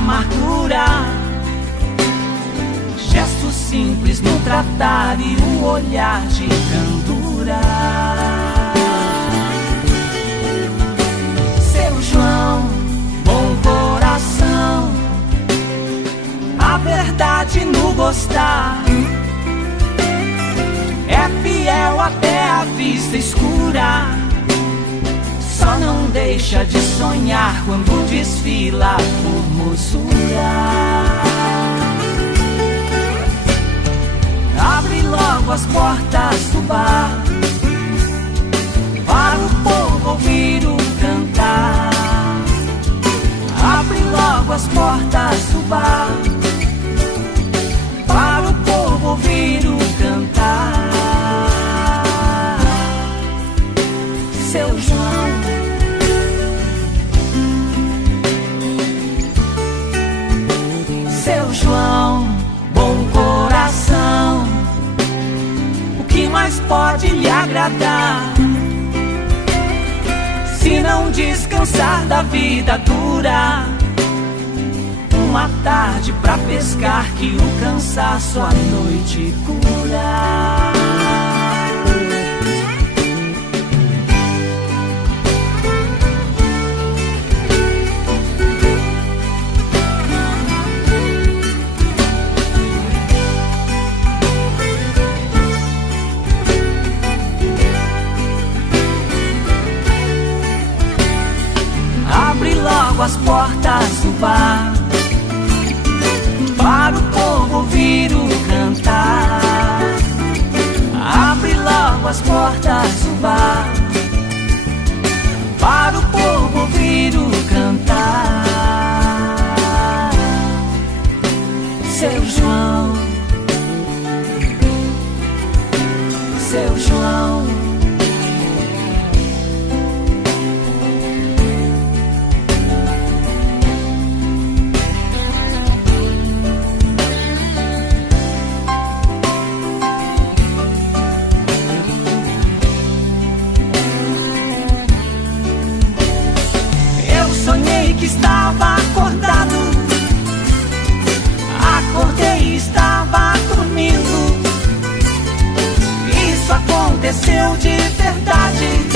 amargura. Gesto simples no tratar e um olhar de candura. Seu João, bom coração, a verdade no gostar. É fiel até a vista escura. Só não deixa de sonhar quando desfila a formosura. Abre logo as portas do bar para o povo ouvir o cantar. Abre logo as portas do bar para o povo ouvir o cantar. Seu João, Seu João, bom coração, o que mais pode lhe agradar? Se não descansar da vida dura, uma tarde pra pescar que o cansaço à noite cura. Abre logo as portas do bar para o povo ouvir o cantar. Abre logo as portas do bar para o povo ouvir o cantar. Seu João, Seu João, que estava acordado, acordei e estava dormindo. Isso aconteceu de verdade.